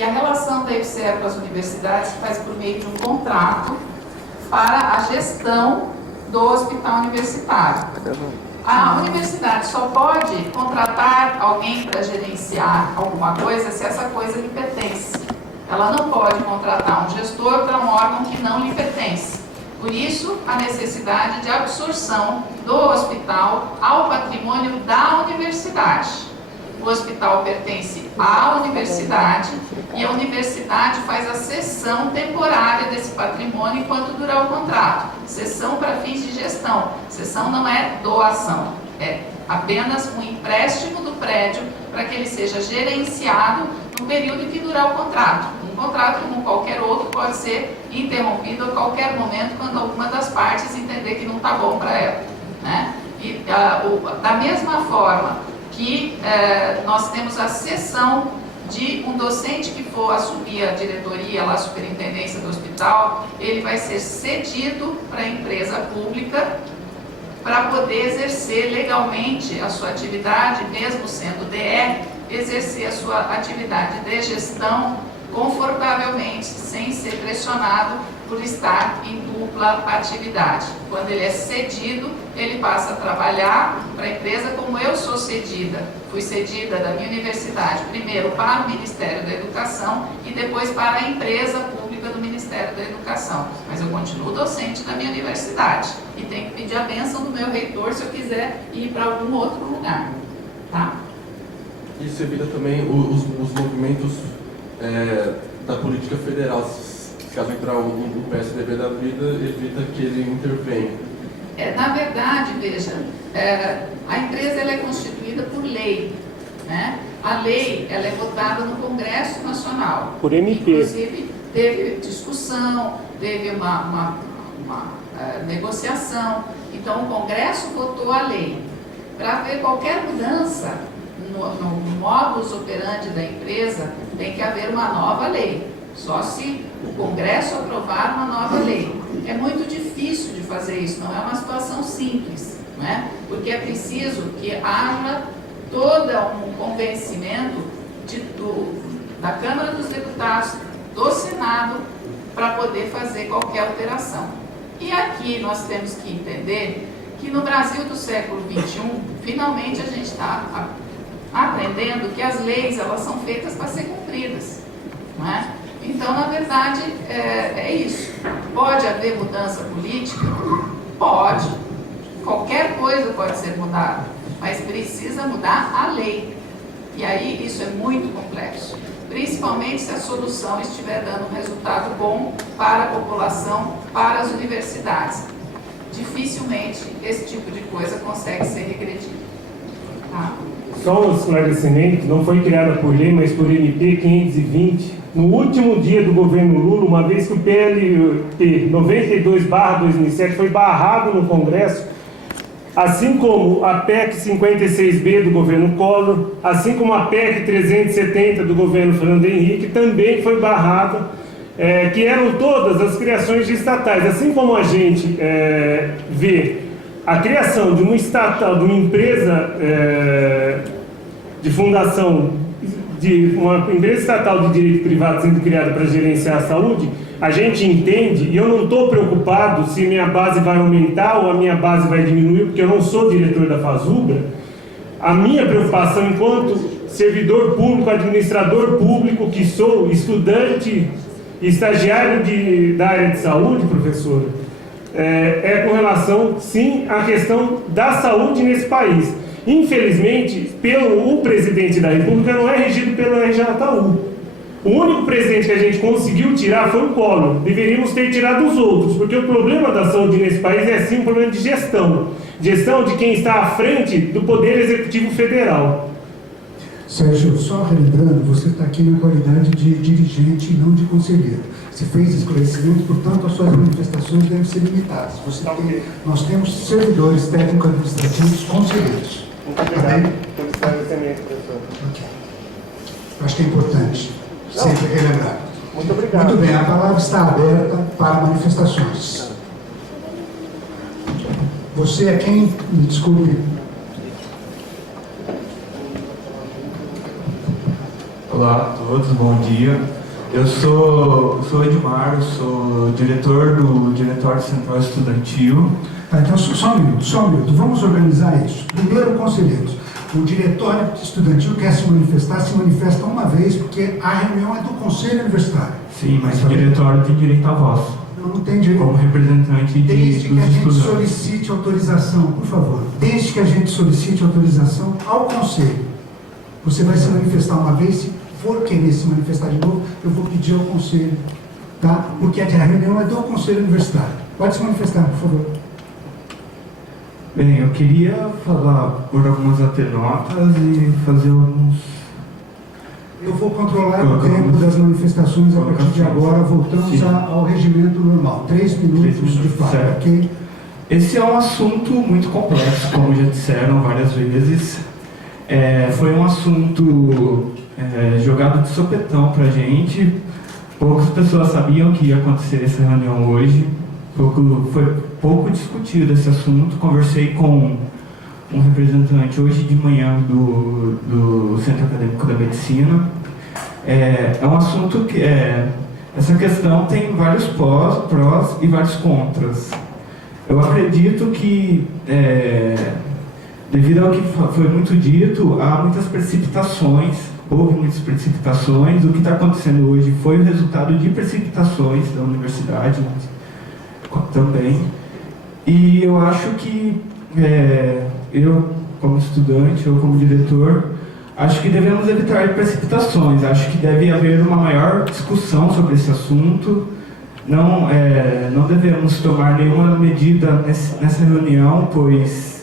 E a relação da IFCE com as universidades se faz por meio de um contrato para a gestão do hospital universitário. A universidade só pode contratar alguém para gerenciar alguma coisa se essa coisa lhe pertence. Ela não pode contratar um gestor para um órgão que não lhe pertence. Por isso, a necessidade de absorção do hospital ao patrimônio da universidade. O hospital pertence à universidade e a universidade faz a cessão temporária desse patrimônio enquanto durar o contrato. Cessão para fins de gestão. Cessão não é doação, é apenas um empréstimo do prédio para que ele seja gerenciado no período que durar o contrato. Um contrato, como qualquer outro, pode ser interrompido a qualquer momento quando alguma das partes entender que não está bom para ela, né? E da mesma forma que nós temos a cessão de um docente que for assumir a diretoria, a superintendência do hospital, ele vai ser cedido para a empresa pública para poder exercer legalmente a sua atividade, mesmo sendo DR, exercer a sua atividade de gestão confortavelmente, sem ser pressionado por estar em dupla atividade. Quando ele é cedido, ele passa a trabalhar para a empresa como eu sou cedida. Fui cedida da minha universidade, primeiro para o Ministério da Educação e depois para a empresa pública do Ministério da Educação. Mas eu continuo docente da minha universidade e tenho que pedir a bênção do meu reitor se eu quiser ir para algum outro lugar. Tá? Isso evita também os movimentos da política federal. Caso entrar um PSDB da vida, evita que ele intervenha. Na verdade, veja, a empresa ela é constituída por lei, né? A lei ela é votada no Congresso Nacional. Por MP. Inclusive, teve discussão, teve uma negociação. Então, o Congresso votou a lei. Para haver qualquer mudança no modus operandi da empresa, tem que haver uma nova lei. Só se o Congresso aprovar uma nova lei. É muito difícil de fazer isso, não é uma situação simples, não é? Porque é preciso que haja todo um convencimento da Câmara dos Deputados, do Senado, para poder fazer qualquer alteração. E aqui nós temos que entender que no Brasil do século XXI, finalmente a gente está aprendendo que as leis elas são feitas para ser cumpridas, não é? Então, na verdade, é isso. Pode haver mudança política? Pode. Qualquer coisa pode ser mudada, mas precisa mudar a lei. E aí isso é muito complexo, principalmente se a solução estiver dando um resultado bom para a população, para as universidades. Dificilmente esse tipo de coisa consegue ser regredido. Tá? Só um esclarecimento, não foi criada por lei, mas por MP 520. No último dia do governo Lula, uma vez que o PLP 92/2007 foi barrado no Congresso, assim como a PEC 56B do governo Collor, assim como a PEC 370 do governo Fernando Henrique, também foi barrada, que eram todas as criações de estatais. Assim como a gente vê a criação de uma estatal, de uma empresa de fundação, de uma empresa estatal de direito privado sendo criada para gerenciar a saúde, a gente entende, e eu não estou preocupado se minha base vai aumentar ou a minha base vai diminuir, porque eu não sou diretor da FASUBRA. A minha preocupação enquanto servidor público, administrador público que sou, estudante e estagiário da área de saúde, professora, é com relação, sim, à questão da saúde nesse país. Infelizmente, o presidente da República não é regido pelo RJU. O único presidente que a gente conseguiu tirar foi o Collor. Deveríamos ter tirado os outros, porque o problema da saúde nesse país é sim um problema de gestão. Gestão de quem está à frente do Poder Executivo Federal. Sérgio, só relembrando, você está aqui na qualidade de dirigente e não de conselheiro. Você fez esclarecimento, portanto, as suas manifestações devem ser limitadas. Nós temos servidores técnico-administrativos conselheiros. Muito obrigado pelo esclarecimento, professor. Ok. Acho que é importante sempre relembrar. Muito obrigado. Muito bem, a palavra está aberta para manifestações. Você é quem? Me desculpe. Olá a todos, bom dia. Eu sou Edmar, eu sou diretor do Diretório Central Estudantil. Tá, então só um minuto. Vamos organizar isso. Primeiro, conselheiros. O diretório estudantil quer se manifesta uma vez, porque a reunião é do Conselho Universitário. Sim, mas o diretório tem direito à voz. Não tem direito. Como representante Desde que a dos gente estudantes. solicite autorização, por favor. Desde que a gente solicite autorização ao Conselho. Você vai se manifestar uma vez, se for querer se manifestar de novo, eu vou pedir ao Conselho, tá? Porque a reunião é do Conselho Universitário. Pode se manifestar, por favor. Bem, eu queria falar por algumas atenuatas e fazer alguns... Eu vou controlar o tempo das manifestações a partir de agora. Voltamos ao regimento normal. 3 minutos de fala, certo. ok? Esse é um assunto muito complexo, como já disseram várias vezes. Foi um assunto jogado de sopetão para a gente. Poucas pessoas sabiam que ia acontecer essa reunião hoje. Foi pouco discutido esse assunto. Conversei com um representante hoje de manhã do Centro Acadêmico da Medicina. É um assunto que essa questão tem vários prós e vários contras. Eu acredito que devido ao que foi muito dito, há muitas precipitações, houve muitas precipitações. O que está acontecendo hoje foi o resultado de precipitações da universidade também. E eu acho que eu, como estudante ou como diretor, acho que devemos evitar precipitações. Acho que deve haver uma maior discussão sobre esse assunto. Não devemos tomar nenhuma medida nessa reunião, pois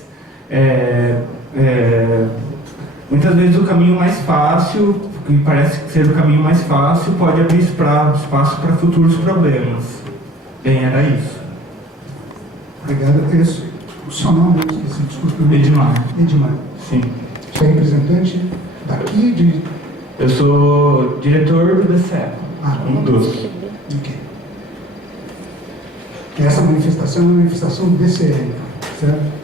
muitas vezes o caminho mais fácil, que parece ser o caminho mais fácil, pode abrir espaço para futuros problemas. Bem, era isso. Obrigado. O seu nome, eu esqueci, desculpa. Edmar. Edmar. Sim. Você é representante daqui? Eu sou diretor do DCE. Um dos. Ok. Essa manifestação é uma manifestação do DCE, certo?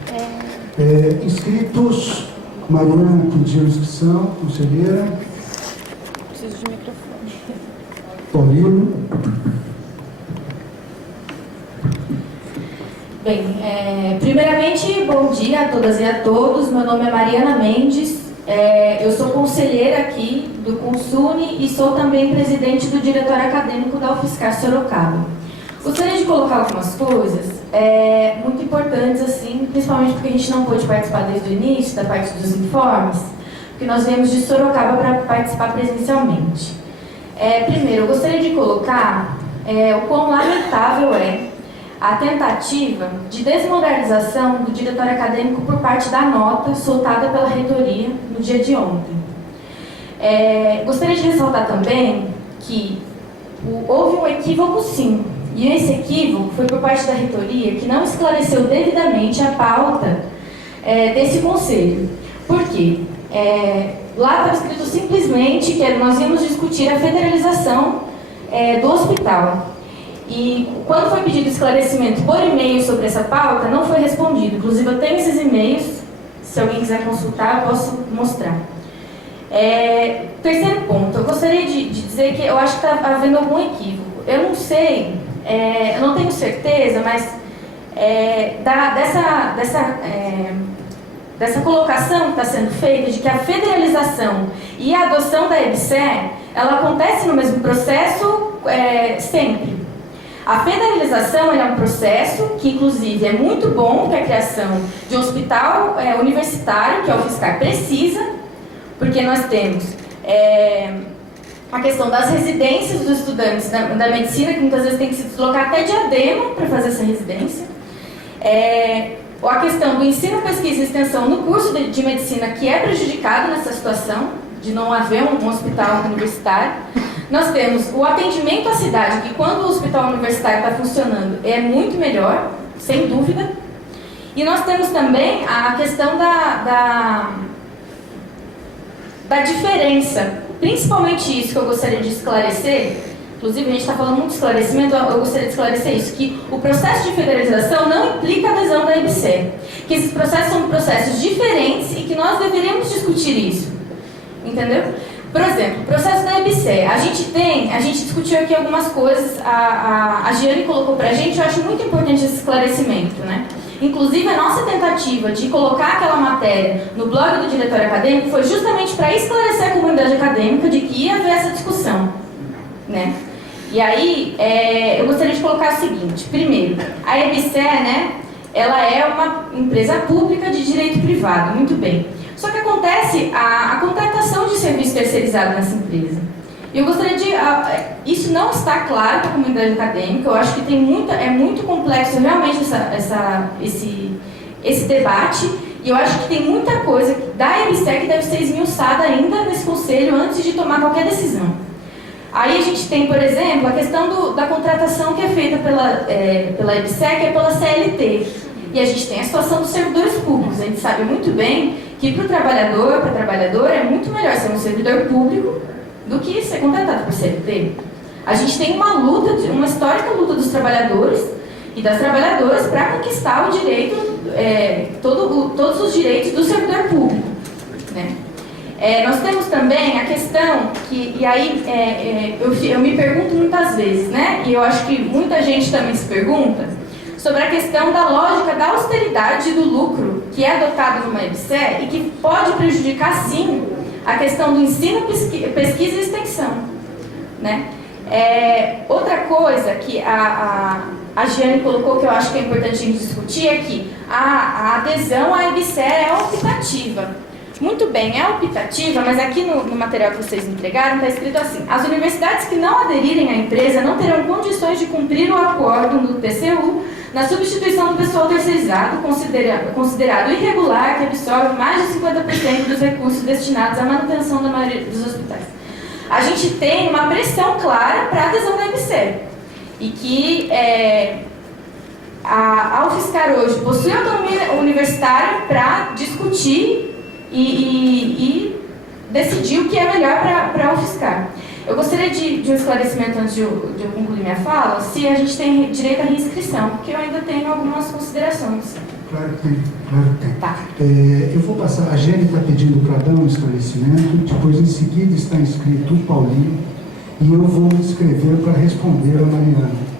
Inscritos, Mariana pediu inscrição, conselheira. Preciso de microfone. Paulino. Bem, primeiramente, bom dia a todas e a todos. Meu nome é Mariana Mendes. Eu sou conselheira aqui do Consune e sou também presidente do Diretório Acadêmico da UFSCar Sorocaba. Gostaria de colocar algumas coisas muito importantes, assim, principalmente porque a gente não pôde participar desde o início, da parte dos informes, porque nós viemos de Sorocaba para participar presencialmente. Primeiro, eu gostaria de colocar o quão lamentável é a tentativa de desmoralização do diretório acadêmico por parte da nota soltada pela reitoria no dia de ontem. Gostaria de ressaltar também que houve um equívoco, sim, e esse equívoco foi por parte da reitoria, que não esclareceu devidamente a pauta desse conselho. Por quê? Lá estava escrito simplesmente que nós íamos discutir a federalização do hospital. E quando foi pedido esclarecimento por e-mail sobre essa pauta, não foi respondido. Inclusive, eu tenho esses e-mails, se alguém quiser consultar, eu posso mostrar. Terceiro ponto, eu gostaria de dizer que eu acho que está havendo algum equívoco. Eu não sei, eu não tenho certeza, mas dessa colocação que está sendo feita de que a federalização e a adoção da EBSE, ela acontece no mesmo processo sempre. A federalização é um processo que, inclusive, é muito bom, que a criação de um hospital universitário, que a UFSCar precisa, porque nós temos a questão das residências dos estudantes da medicina, que muitas vezes tem que se deslocar até Diadema para fazer essa residência. A questão do ensino, pesquisa e extensão no curso de medicina, que é prejudicado nessa situação, de não haver um hospital universitário. Nós temos o atendimento à cidade, que quando o hospital universitário está funcionando é muito melhor, sem dúvida. E nós temos também a questão da diferença, principalmente isso que eu gostaria de esclarecer. Inclusive, a gente está falando muito de esclarecimento, eu gostaria de esclarecer isso, que o processo de federalização não implica a adesão da EBSE, que esses processos são processos diferentes e que nós deveríamos discutir isso, entendeu? Por exemplo, o processo da EBSER. A gente discutiu aqui algumas coisas, a Giane colocou pra gente, eu acho muito importante esse esclarecimento, né? Inclusive, a nossa tentativa de colocar aquela matéria no blog do diretório acadêmico foi justamente para esclarecer a comunidade acadêmica de que ia haver essa discussão, né? E aí, eu gostaria de colocar o seguinte. Primeiro, a EBSER, né, ela é uma empresa pública de direito privado, muito bem. Só que acontece a contratação de serviço terceirizado nessa empresa. E eu gostaria de... isso não está claro para a comunidade acadêmica, eu acho que é muito complexo realmente esse debate, e eu acho que tem muita coisa da EBSER que deve ser esmiuçada ainda nesse conselho antes de tomar qualquer decisão. Aí a gente tem, por exemplo, a questão da contratação que é feita pela EBSER, que é pela CLT. E a gente tem a situação dos servidores públicos. A gente sabe muito bem que para o trabalhador, para a trabalhadora, é muito melhor ser um servidor público do que ser contratado por CLT. A gente tem uma histórica luta dos trabalhadores e das trabalhadoras para conquistar o direito, todos os direitos do servidor público, né? Nós temos também a questão que, e aí eu me pergunto muitas vezes, né? E eu acho que muita gente também se pergunta, sobre a questão da lógica da austeridade e do lucro que é adotado numa EBSER e que pode prejudicar, sim, a questão do ensino, pesquisa e extensão, né? Outra coisa que a Giane colocou que eu acho que é importante a gente discutir é que a adesão à EBSER é optativa. Muito bem, é optativa, mas aqui no material que vocês entregaram está escrito assim: as universidades que não aderirem à empresa não terão condições de cumprir o acordo do TCU na substituição do pessoal terceirizado considerado irregular, que absorve mais de 50% dos recursos destinados à manutenção da maioria dos hospitais. A gente tem uma pressão clara para a adesão da EBSER e que a UFSCar hoje possui autonomia universitária para discutir e decidir o que é melhor para a UFSCar. Eu gostaria de um esclarecimento antes de eu concluir minha fala, se a gente tem direito à reinscrição, porque eu ainda tenho algumas considerações. Claro que tem, claro que tem. Tá. Eu vou passar, a Gene está pedindo para dar um esclarecimento, depois em seguida está inscrito o Paulinho, e eu vou me inscrever para responder a Mariana.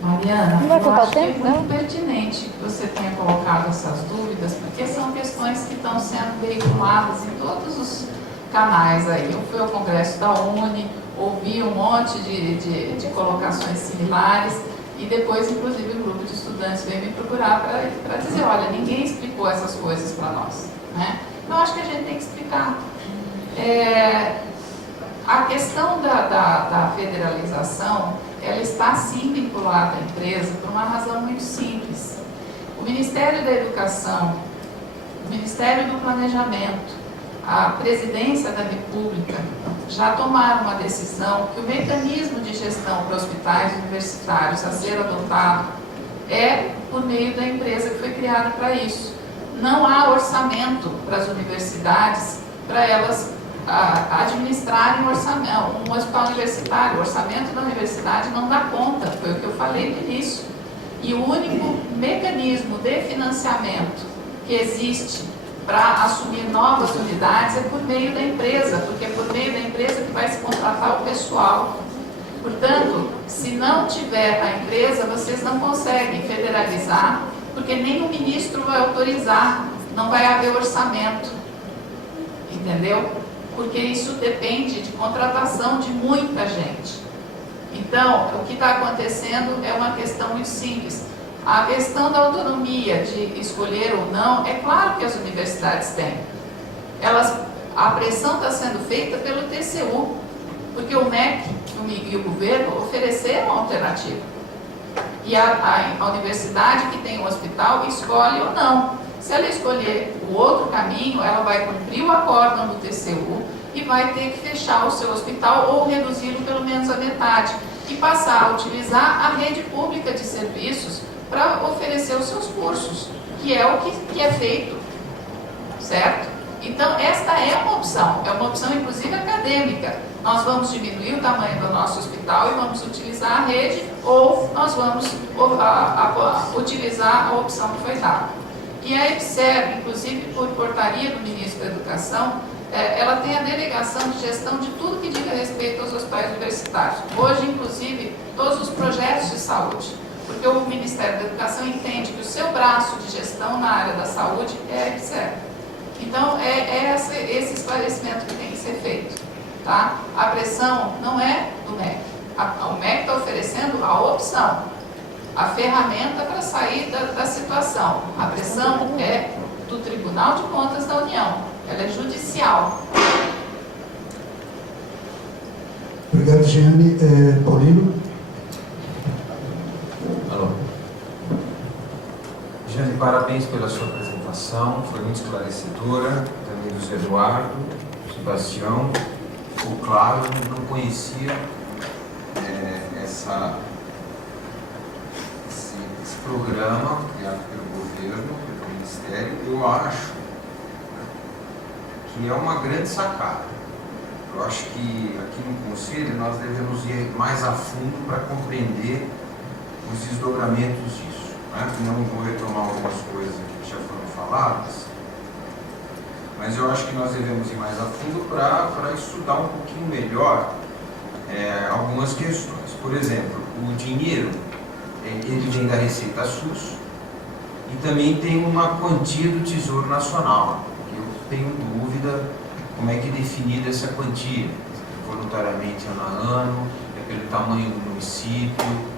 Mariana, Não vai eu ocupar acho o que é tempo, muito não? pertinente que você tenha colocado essas dúvidas, porque são questões que estão sendo veiculadas em todos os canais aí. Eu fui ao congresso da UNE, ouvi um monte de colocações similares e depois, inclusive, o grupo de estudantes veio me procurar para dizer, olha, ninguém explicou essas coisas para nós, né? Então, acho que a gente tem que explicar. A questão da federalização, ela está sim vinculada à empresa por uma razão muito simples. O Ministério da Educação, o Ministério do Planejamento, a Presidência da República já tomaram uma decisão que o mecanismo de gestão para hospitais universitários a ser adotado é por meio da empresa que foi criada para isso. Não há orçamento para as universidades para elas administrarem um hospital universitário. O orçamento da universidade não dá conta, foi o que eu falei no início. E o único mecanismo de financiamento que existe para assumir novas unidades é por meio da empresa, porque é por meio da empresa que vai se contratar o pessoal. Portanto, se não tiver a empresa, vocês não conseguem federalizar, porque nem o ministro vai autorizar, não vai haver orçamento. Entendeu? Porque isso depende de contratação de muita gente. Então, o que está acontecendo é uma questão muito simples. A questão da autonomia de escolher ou não, é claro que as universidades têm. A pressão está sendo feita pelo TCU, porque o MEC e o governo ofereceram alternativa. E a universidade que tem um hospital escolhe ou não. Se ela escolher o outro caminho, ela vai cumprir o acórdão do TCU e vai ter que fechar o seu hospital ou reduzi-lo pelo menos a metade e passar a utilizar a rede pública de serviços para oferecer os seus cursos, que é o que é feito, certo? Então, esta é uma opção inclusive acadêmica. Nós vamos diminuir o tamanho do nosso hospital e vamos utilizar a rede, ou nós vamos utilizar a opção que foi dada. E a EBSERB, inclusive por portaria do Ministro da Educação, ela tem a delegação de gestão de tudo que diz respeito aos hospitais universitários. Hoje, inclusive, todos os projetos de saúde, porque o Ministério da Educação entende que o seu braço de gestão na área da saúde é a EBSERB. Então, é esse esclarecimento que tem que ser feito. Tá? A pressão não é do MEC. O MEC está oferecendo a opção, a ferramenta para sair da situação. A pressão é do Tribunal de Contas da União. Ela é judicial. Obrigado, Giane. Paulino? Alô. Giane, parabéns pela sua apresentação, foi muito esclarecedora, também do Zé Eduardo, Sebastião, ficou claro, eu não conhecia esse programa criado pelo governo, pelo Ministério. Eu acho que é uma grande sacada. Eu acho que aqui no Conselho nós devemos ir mais a fundo para compreender os desdobramentos disso. Não vou retomar algumas coisas que já foram faladas, mas eu acho que nós devemos ir mais a fundo para estudar um pouquinho melhor algumas questões. Por exemplo, o dinheiro, ele vem da Receita SUS e também tem uma quantia do Tesouro Nacional. Eu tenho dúvida como é que é definida essa quantia, voluntariamente ano a ano, pelo tamanho do município,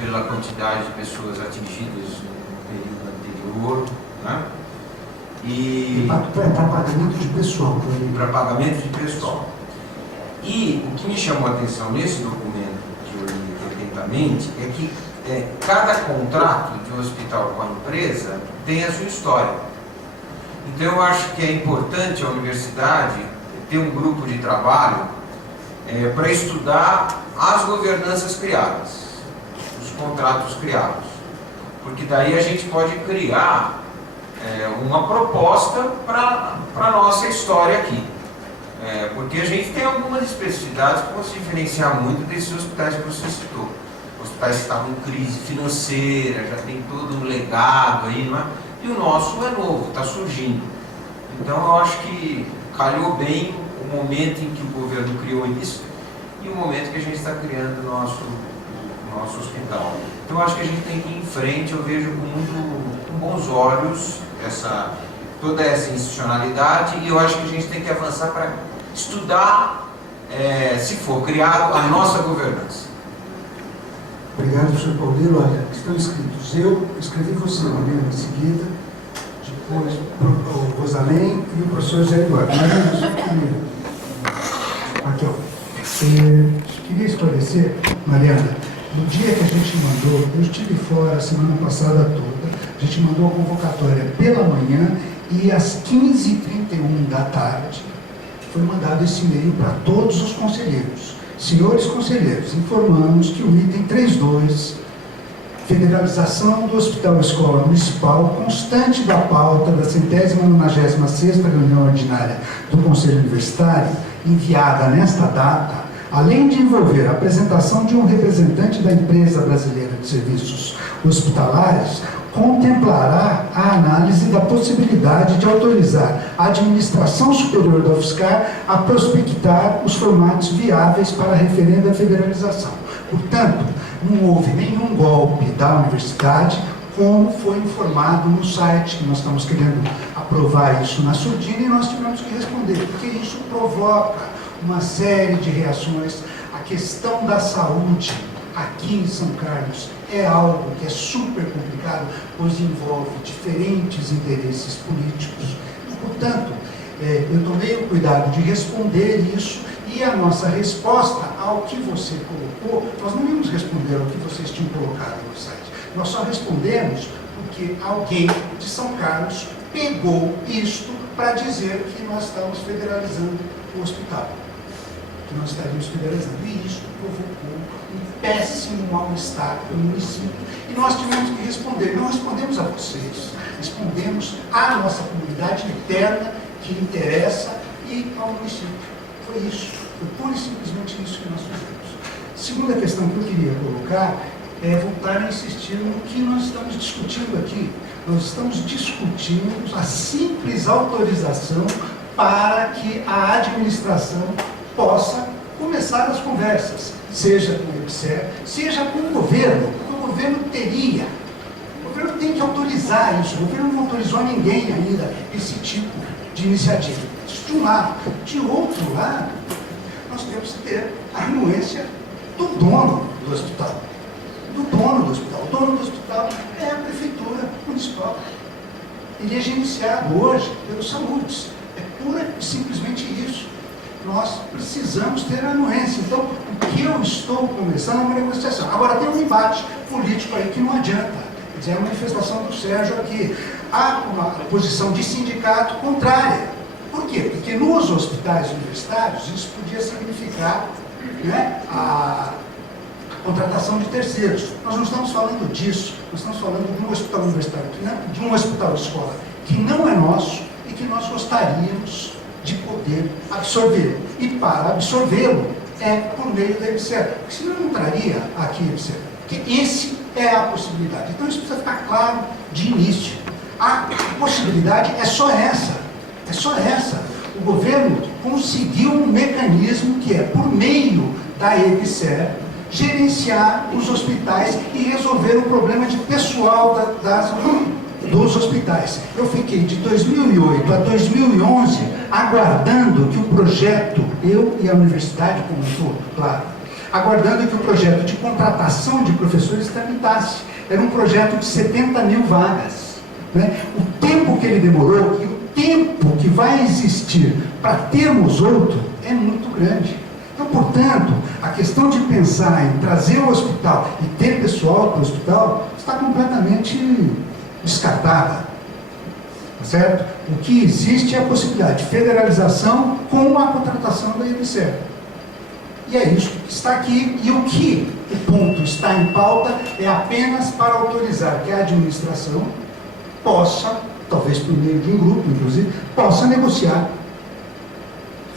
pela quantidade de pessoas atingidas no período anterior, né? E Para pagamento de pessoal. para pagamento de pessoal. E o que me chamou a atenção nesse documento que eu li atentamente é que cada contrato de um hospital com a empresa tem a sua história. Então eu acho que é importante a universidade ter um grupo de trabalho para estudar as governanças criadas, os contratos criados, porque daí a gente pode criar uma proposta para a nossa história aqui. Porque a gente tem algumas especificidades que vão se diferenciar muito desses hospitais que você citou. Hospitais que estavam em crise financeira, já tem todo um legado aí, não é? E o nosso é novo, está surgindo. Então eu acho que calhou bem o momento em que o governo criou isso e o momento que a gente está criando o nosso hospital. Então eu acho que a gente tem que ir em frente, eu vejo com bons olhos toda essa institucionalidade e eu acho que a gente tem que avançar para estudar, se for criado, a nossa governança. Obrigado, Sr. Paulino. Olha, estão escritos. Eu escrevi você, Mariana, em seguida, depois o Rosalém e o professor Zé Eduardo. Aqui, ó. Queria esclarecer, Mariana, no dia que a gente mandou, eu estive fora a semana passada toda, a gente mandou a convocatória pela manhã e às 15h31 da tarde foi mandado esse e-mail para todos os conselheiros. Senhores conselheiros, informamos que o item 3.2, federalização do Hospital Escola Municipal, constante da pauta da 196ª reunião ordinária do Conselho Universitário, enviada nesta data, além de envolver a apresentação de um representante da Empresa Brasileira de Serviços Hospitalares, contemplará a análise da possibilidade de autorizar a Administração Superior da UFSCar a prospectar os formatos viáveis para a referenda à federalização. Portanto, não houve nenhum golpe da universidade, como foi informado no site, que nós estamos querendo aprovar isso na surdina, e nós tivemos que responder, porque isso provoca uma série de reações. A questão da saúde aqui em São Carlos é algo que é super complicado, pois envolve diferentes interesses políticos. E, portanto, eu tomei o cuidado de responder isso, e a nossa resposta ao que você colocou, nós não íamos responder ao que vocês tinham colocado no site. Nós só respondemos porque alguém de São Carlos pegou isto para dizer que nós estamos federalizando o hospital. Que nós estaríamos federalizando. E isso provocou um péssimo mal-estar no município. E nós tivemos que responder. Não respondemos a vocês, respondemos à nossa comunidade interna, que interessa, e ao município. Foi isso. Foi pura e simplesmente isso que nós fizemos. Segunda questão que eu queria colocar é voltar a insistir no que nós estamos discutindo aqui. Nós estamos discutindo a simples autorização para que a administração possa começar as conversas, seja com o EBSER, seja com o governo, porque o governo teria. O governo tem que autorizar isso. O governo não autorizou ninguém ainda esse tipo de iniciativa. Isso de um lado. De outro lado, nós temos que ter a anuência do dono do hospital. Do dono do hospital. O dono do hospital é a prefeitura municipal. Ele é gerenciado hoje pelo Saúde. É pura e simplesmente isso. Nós precisamos ter anuência. Então, o que eu estou começando é uma negociação. Agora, tem um embate político aí que não adianta. Quer dizer, é a manifestação do Sérgio aqui. Há uma posição de sindicato contrária. Por quê? Porque nos hospitais universitários isso podia significar, né, a contratação de terceiros. Nós não estamos falando disso. Nós estamos falando de um hospital universitário, de um hospital escola, que não é nosso e que nós gostaríamos de poder absorver. E para absorvê-lo é por meio da EBSER. Porque senão não traria aqui a EBSER. Porque esse é a possibilidade. Então isso precisa ficar claro de início. A possibilidade é só essa. É só essa. O governo conseguiu um mecanismo que é, por meio da EBSER, gerenciar os hospitais e resolver o problema de pessoal dos hospitais. Eu fiquei de 2008 a 2011 aguardando que o projeto, eu e a universidade como um todo, claro, aguardando que o projeto de contratação de professores tramitasse. Era um projeto de 70 mil vagas. Né? O tempo que ele demorou e o tempo que vai existir para termos outro é muito grande. Então, portanto, a questão de pensar em trazer o hospital e ter pessoal para o hospital está completamente descartada. Tá certo? O que existe é a possibilidade de federalização com a contratação da EBSER. E é isso que está aqui. E o ponto está em pauta é apenas para autorizar que a administração possa, talvez por meio de um grupo, inclusive, possa negociar,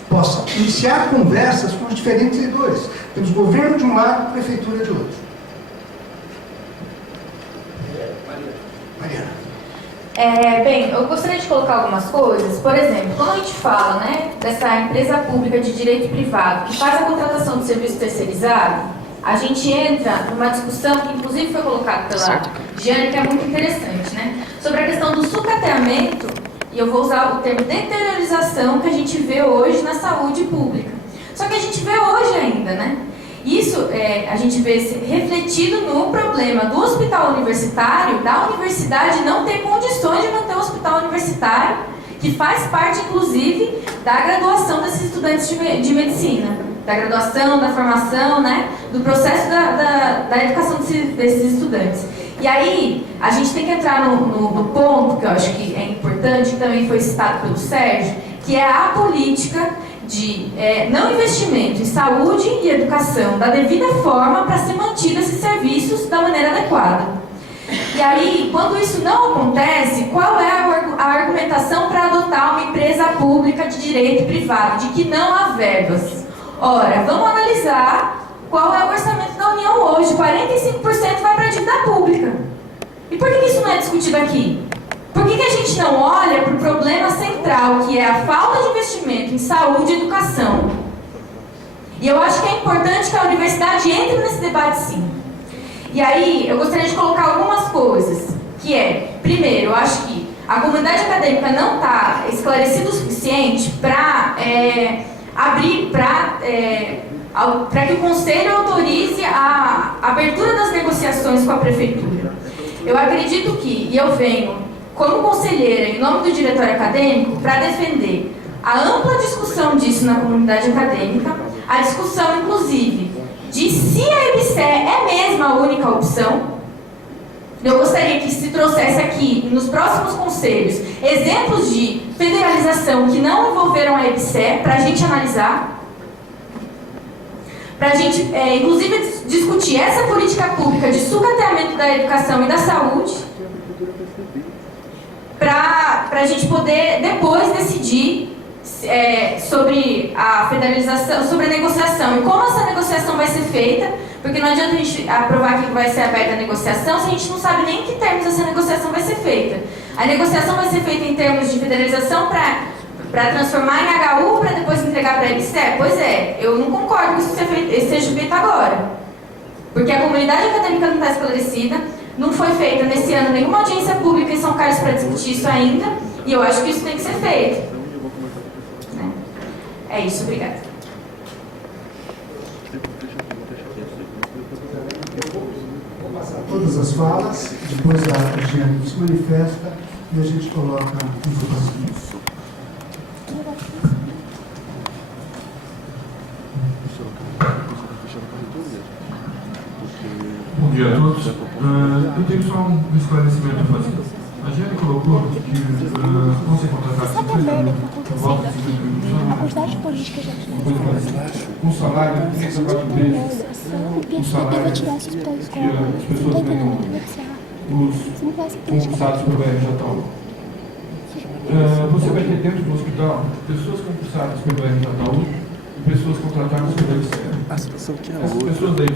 possa iniciar conversas com os diferentes setores. Temos governo de um lado, prefeitura de outro. Mariana. Bem, eu gostaria de colocar algumas coisas. Por exemplo, quando a gente fala, né, dessa empresa pública de direito privado que faz a contratação de serviço terceirizado, a gente entra numa discussão que inclusive foi colocada pela Giane, que é muito interessante, né, sobre a questão do sucateamento, e eu vou usar o termo deteriorização que a gente vê hoje na saúde pública. Só que a gente vê hoje ainda, né? Isso a gente vê refletido no problema do hospital universitário, da universidade não ter condições de manter o hospital universitário, que faz parte, inclusive, da graduação desses estudantes de medicina, da graduação, da formação, né, do processo da educação desses estudantes. E aí, a gente tem que entrar no ponto, que eu acho que é importante, que também foi citado pelo Sérgio, que é a política de não investimento em saúde e educação da devida forma para ser mantido esses serviços da maneira adequada. E aí, quando isso não acontece, qual é a argumentação para adotar uma empresa pública de direito privado, de que não há verbas? Ora, vamos analisar qual é o orçamento da União hoje. 45% vai para a dívida pública. E por que isso não é discutido aqui? Por que a gente não olha para o problema central, que é a falta de investimento em saúde e educação? E eu acho que é importante que a universidade entre nesse debate, sim. E aí, eu gostaria de colocar algumas coisas, que é, primeiro, eu acho que a comunidade acadêmica não está esclarecida o suficiente para abrir, para que o Conselho autorize a abertura das negociações com a Prefeitura. Eu acredito que, e eu venho como conselheira, em nome do diretório acadêmico, para defender a ampla discussão disso na comunidade acadêmica, a discussão, inclusive, de se a EBSER é mesmo a única opção. Eu gostaria que se trouxesse aqui, nos próximos conselhos, exemplos de federalização que não envolveram a EBSER, para a gente analisar, para a gente, inclusive, discutir essa política pública de sucateamento da educação e da saúde, para a gente poder depois decidir sobre a federalização, sobre a negociação e como essa negociação vai ser feita, porque não adianta a gente aprovar que vai ser aberta a negociação se a gente não sabe nem em que termos essa negociação vai ser feita. A negociação vai ser feita em termos de federalização para transformar em HU para depois entregar para a EBSE? Pois é, eu não concordo que isso seja feito agora. Porque a comunidade acadêmica não está esclarecida, não foi feita nesse ano nenhuma audiência pública em São Carlos para discutir isso ainda, e eu acho que isso tem que ser feito. É isso, obrigada. Vou passar todas as falas, depois a Eugênia se manifesta e a gente coloca informações. Bom dia a todos. Eu tenho só um esclarecimento a fazer. A Jane colocou que vão ser contratados 50 mil votos, 50 mil A quantidade política já com salário de 3 a 4 vezes o salário que as pessoas ganham, os concursados pelo RJU. Você vai ter dentro do hospital pessoas concursadas pelo RJU e pessoas contratadas pelo ICE. Essas pessoas daí